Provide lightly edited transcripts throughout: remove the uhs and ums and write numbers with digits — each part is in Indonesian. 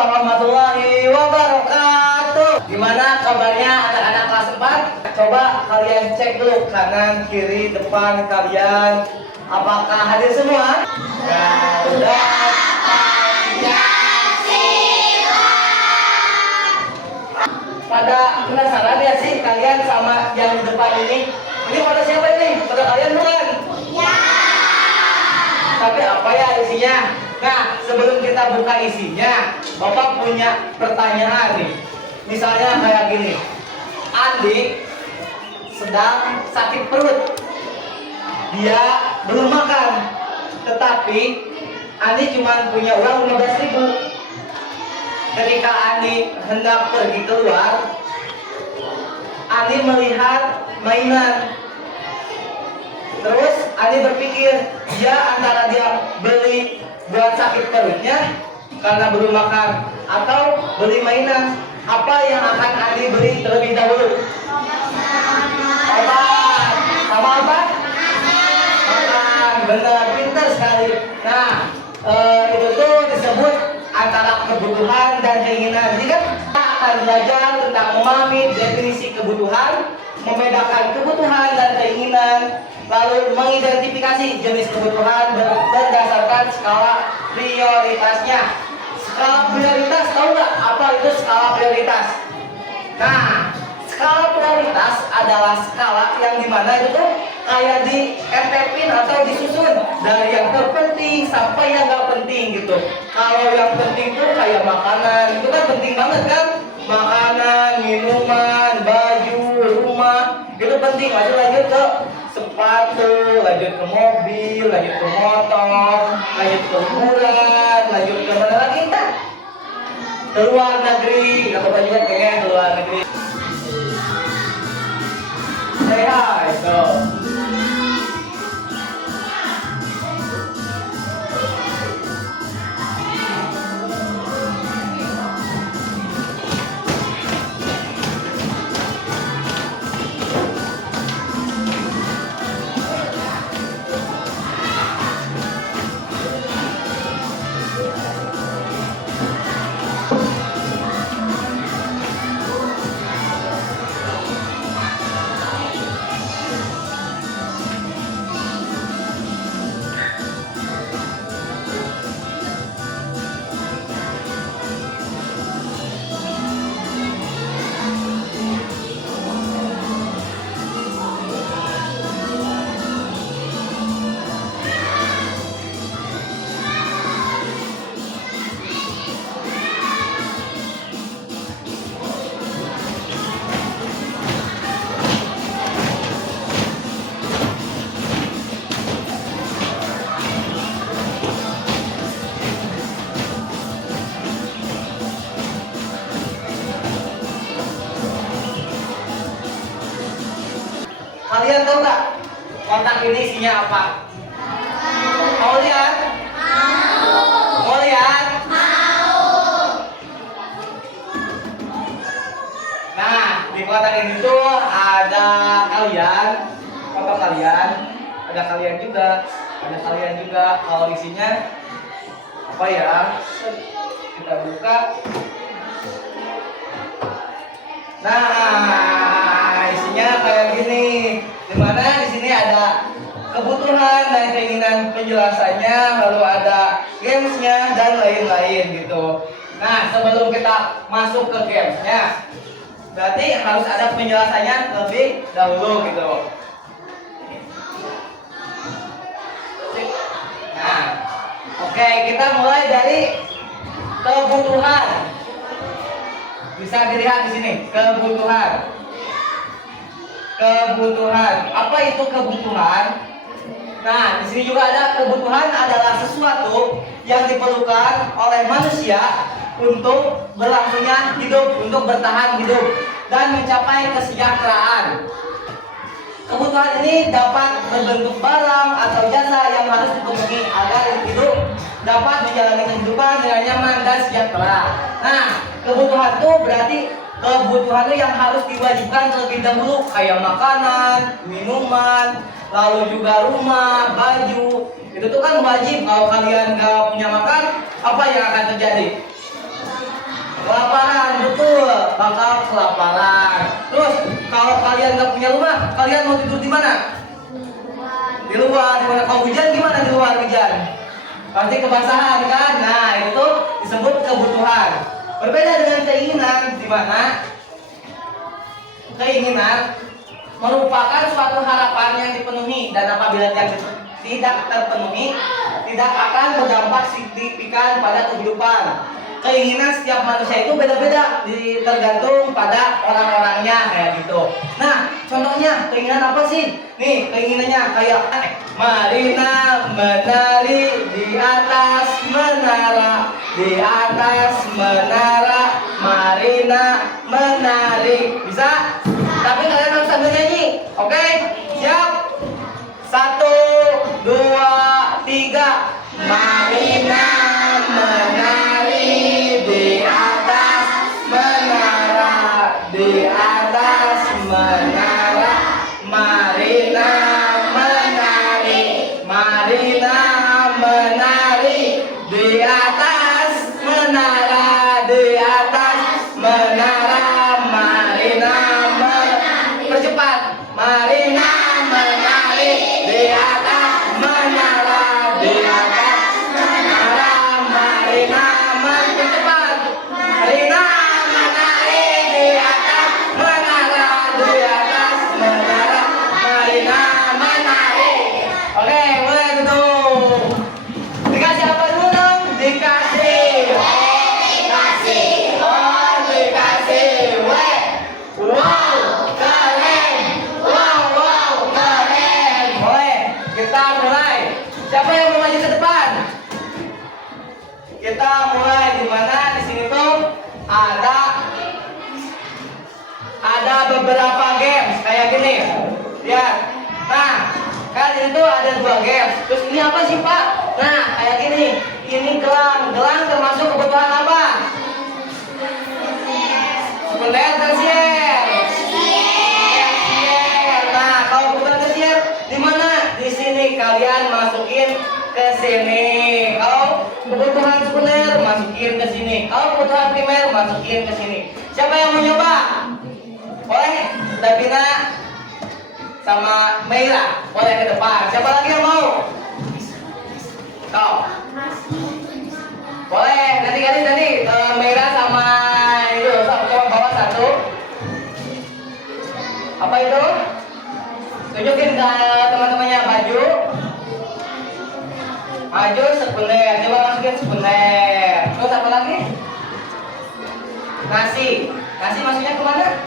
warahmatullahi wabarakatuh. Gimana kabarnya anak-anak kelas 4? Coba kalian cek dulu kanan, kiri, depan kalian. Apakah hadir semua? Ya, udah. Pada penasaran ya sih kalian sama yang di depan ini? Ini pada siapa ini? Pada kalian bukan? Ya. Tapi apa ya isinya? Nah, sebelum kita buka isinya, Bapak punya pertanyaan nih. Misalnya kayak gini. Andi sedang sakit perut. Dia belum makan. Tetapi Andi cuma punya uang 15.000. Ketika Andi hendak pergi keluar, Andi melihat mainan. Terus Andi berpikir, antara dia beli buat sakit perutnya karena belum makan atau beli mainan, apa yang akan Andi beli terlebih dahulu? Obat. Sama apa? Makan. Benar, pintar sekali. Nah, itu tuh disebut antara kebutuhan dan keinginan. Jadi kan kita akan belajar tentang memahami definisi kebutuhan, membedakan kebutuhan dan keinginan, lalu mengidentifikasi jenis kebutuhan berdasarkan skala prioritasnya. Skala prioritas, tahu nggak apa itu skala prioritas? Nah, skala prioritas adalah skala yang dimana itu tuh kayak di MTPin atau disusun dari yang terpenting sampai yang nggak penting gitu. Kalau yang penting tuh kayak makanan, itu kan penting banget kan? Makanan, minuman, baju, rumah, itu penting. Lanjut ke sepatu, lanjut ke mobil, lanjut ke motor, lanjut ke liburan, lanjut ke mana lagi kita? Ke luar negeri, atau juga pengen ke luar negeri. Say hi, go. Kalian tahu nggak kotak ini isinya apa? Mau lihat? Mau lihat? Nah, di kotak ini tuh ada kalian, foto kalian, ada kalian juga, ada kalian juga. Kalau isinya apa ya? Kita buka. Nah, isinya kayak gini. Dimana di sini ada kebutuhan dan keinginan penjelasannya, lalu ada gamesnya dan lain-lain gitu. Nah, sebelum kita masuk ke gamesnya, berarti harus ada penjelasannya lebih dahulu gitu. Nah, oke, kita mulai dari kebutuhan. Bisa dilihat di sini, kebutuhan. Kebutuhan. Apa itu kebutuhan? Nah, di sini juga ada kebutuhan adalah sesuatu yang diperlukan oleh manusia untuk berlangsungnya hidup, untuk bertahan hidup dan mencapai kesejahteraan. Kebutuhan ini dapat berbentuk barang atau jasa yang harus dipenuhi agar hidup dapat menjalani kehidupan dengan nyaman dan sejahtera. Nah, kebutuhan itu berarti kebutuhan itu yang harus diwajibkan terlebih dahulu, kayak makanan, minuman, lalu juga rumah, baju. Itu tuh kan wajib. Kalau kalian nggak punya makan, apa yang akan terjadi? bakal kelaparan. Terus kalau kalian nggak punya rumah, kalian mau tidur di mana? Di luar. Di mana? Kalau hujan gimana di luar hujan? Pasti kebasahan kan? Nah itu disebut kebutuhan. Berbeda dengan keinginan, di mana keinginan merupakan suatu harapan yang dipenuhi, dan apabila yang tidak terpenuhi tidak akan berdampak signifikan pada kehidupan. Keinginan setiap manusia itu beda-beda, tergantung pada orang-orangnya kayak gitu. Nah, contohnya keinginan apa sih? Nih, keinginannya kayak Marina menari di atas menara, di atas menara, Marina menari. Bisa? Tapi kalian harus sambil nyanyi. Oke? Siap? 1, 2, 3. Marina menari di atas menara, di atas menara, Marina menari, Marina menari di atas menara, di atas menara, Marina menari. Percepat, Marina menari di atas menara, di atas menara, Marina mencepat, Marina menari di atas menara, di atas menara, Marina menari. Oke, mulai duduk. Dikasih apa dulu dong? Dikasih. Oh, dikasih. Oh, dikasih. Weh. Wow, keren. Wow, wow, keren. Boleh, kita mulai. Siapa yang mau maju ke depan? Kita mulai di mana? Di sini tuh ada beberapa games kayak gini. Lihat. Nah, kan ini tuh ada 2 games. Terus ini apa sih, Pak? Nah, kayak gini. Ini gelang. Gelang termasuk kebutuhan apa? Sekunder, tersier. Tersier. Nah, kalau kebutuhan tersier di mana? Di sini kalian masukin ke sini. Kalau kebutuhan sekunder masukin ke sini. Kalau kebutuhan primer masukin ke sini. Siapa yang mau nyoba? Boleh? Davina sama Meira boleh ke depan. Siapa lagi yang mau? Kau. Boleh. Nanti Meira sama itu bawa satu. Apa itu? Tunjukin ke teman-temannya baju. Maju sekunder, coba masukin sekunder. Terus apa lagi? Nasi. Nasi masuknya kemana?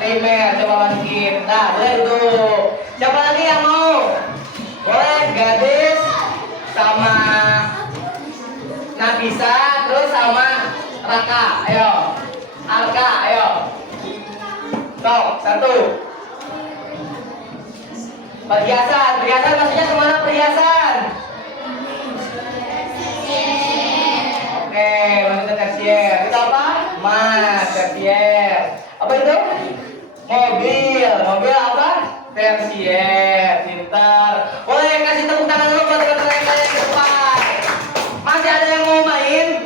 Primer, coba masukin. Nah, boleh duduk. Siapa lagi yang mau? Boleh, gadis sama Nafisa, terus sama Raka. Ayo. Arka, ayo. Tuh, 1. Perhiasan. Perhiasan maksudnya kemana perhiasan? Oke, maksudnya tersier. Itu apa? Mas, tersier. Apa itu? Mobil. Mobil apa? Tersier. Pintar. Boleh kasih tepuk tangan dulu buat teman-teman yang di depan. Masih ada yang mau main?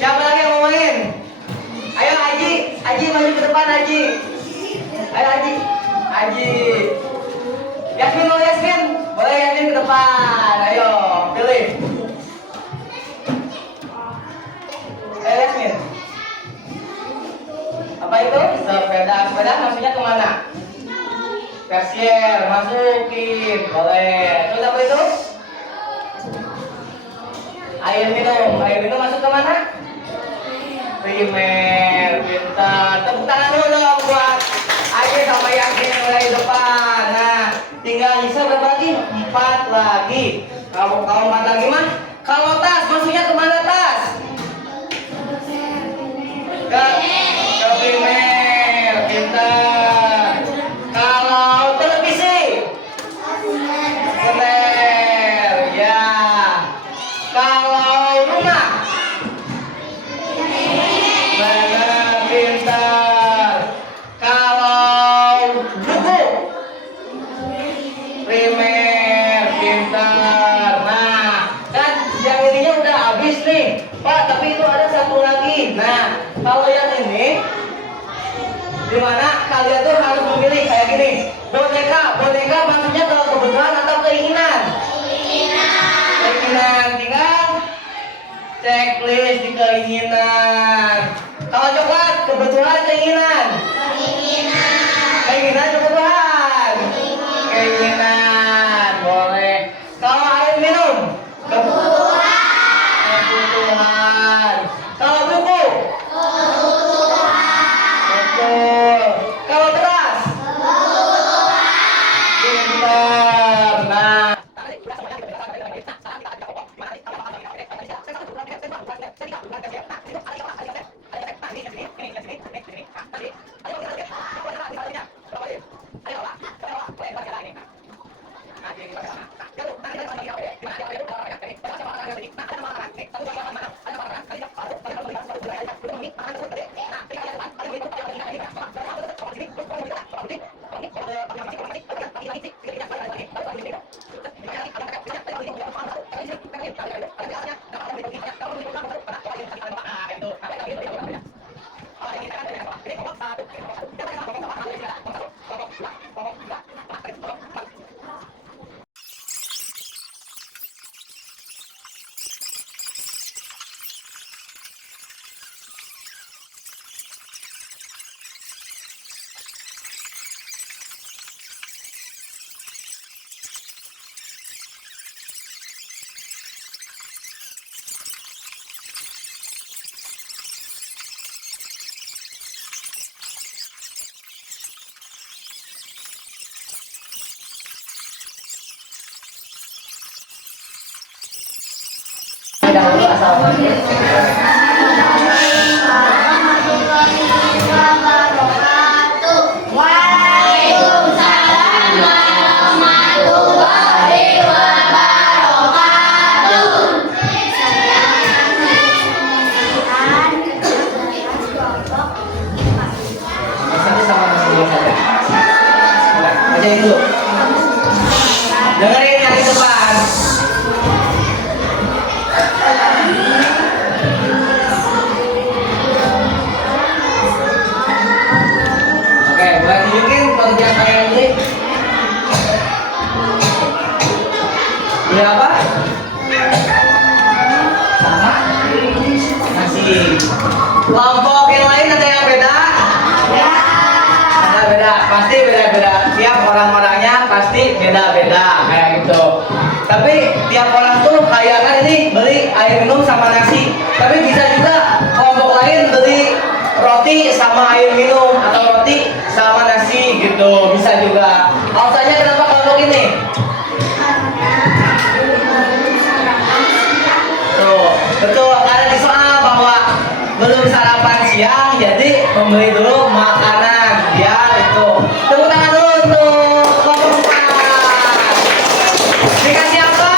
Siapa lagi yang mau main? Ayo Aji. Aji maju ke depan, Aji. Ayo Aji. Aji. Yasmin mau Yasmin? Boleh Yasmin ke depan. Ayo, pilih. Ayo Yasmin. Apa itu? Sepeda. Sepeda maksudnya kemana? Tersier, masukin. Boleh. Terus apa itu? Air minum. Air minum masuk kemana? Primer. Pintar. Tepuk tangan dulu dong buat Aji sama Yasmin mulai depan. Nah, tinggal Lisa berapa lagi? 4 lagi. Kalau 4 lagi mah? Kalau tas, maksudnya kemana tas? Ke primer. Pintar. Kalau televisi? Sekunder. Ya. Kalau rumah? Benar, pintar. Kalau buku? Primer, pintar. Nah, kan yang ininya udah habis nih. Pak, lagi. Nah, kalau yang ini dimana kalian tuh harus memilih kayak gini. Boneka maksudnya kalau kebutuhan atau keinginan? Keinginan. Tinggal checklist di keinginan. Kalau coklat kebutuhan keinginan? Keinginan kebutuhan? Keinginan. Boleh. Kalau air minum? Kebutuhan. Kalau buku? Betul. Kalau beras? Pintar. Nah. Dahulu assalamualaikum. Satu sama dulu saja. Bacain dulu. Dengerin yang di depan. Oke, boleh tunjukin pekerjaan saya yang beli. Beli apa? Sama nasi. Kelompok yang lain ada yang beda? Ada beda, pasti beda-beda. Tiap orang-orangnya pasti beda-beda kayak gitu. Tapi tiap orang tuh kayak kan ini beli air minum sama nasi. Tapi bisa juga kelompok lain beli roti sama air minum atau roti sama nasi gitu. Bisa juga. Alasannya kenapa kelompok ini? Tuh, betul. Karena di soal bahwa belum sarapan siang, jadi membeli dulu makanan. Ya itu. Tepuk tangan dulu untuk kelompok 4. Dikasih apa?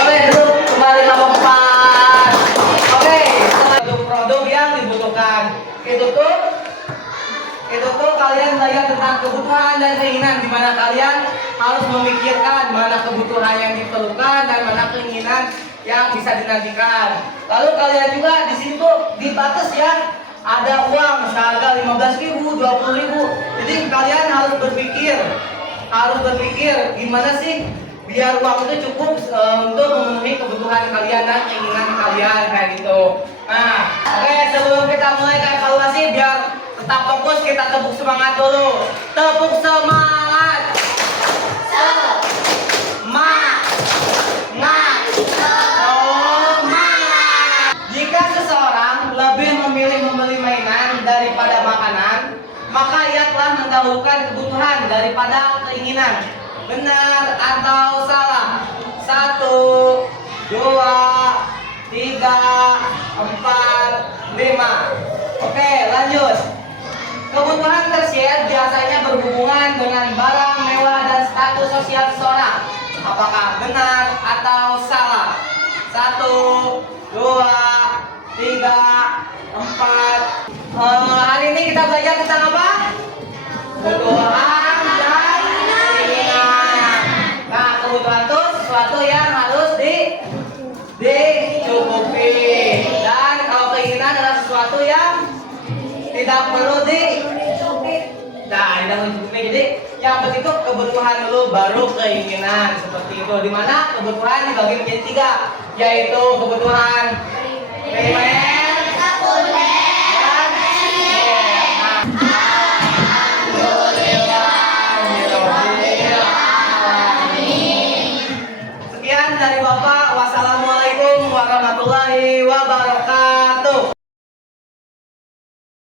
Oke, duduk kembali kelompok 4. Oke, produk yang dibutuhkan. Itu tuh kalian belajar tentang kebutuhan dan keinginan, di mana kalian harus memikirkan mana kebutuhan yang diperlukan dan mana keinginan yang bisa dinantikan. Lalu kalian juga di sini tuh dibatas ya, ada uang seharga 15.000, 20.000. Jadi kalian harus berpikir gimana sih biar uang itu cukup untuk memenuhi kebutuhan kalian dan keinginan kalian kayak gitu. Nah, oke, sebelum kita mulai ke evaluasi, biar tetap fokus, kita tepuk semangat dulu. Tepuk semangat. Semangat. Jika seseorang lebih memilih membeli mainan daripada makanan, maka ia telah mendahulukan kebutuhan daripada keinginan. Benar atau salah? 1, 2, 3, 4, 5. Oke, lanjut. Kebutuhan tersier biasanya berhubungan dengan barang mewah dan status sosial seseorang. Apakah benar atau salah? 1, 2, 3, 4, hari ini kita belajar tentang apa? Kebutuhan dan keinginan. Nah, kebutuhan itu sesuatu yang harus dicukupi. Dan kalau keinginan adalah sesuatu yang tidak perlu nah, tidak mencukupi. Jadi yang penting itu kebutuhan dulu baru keinginan, seperti itu. Dimana kebutuhan dibagi menjadi 3, yaitu kebutuhan primer,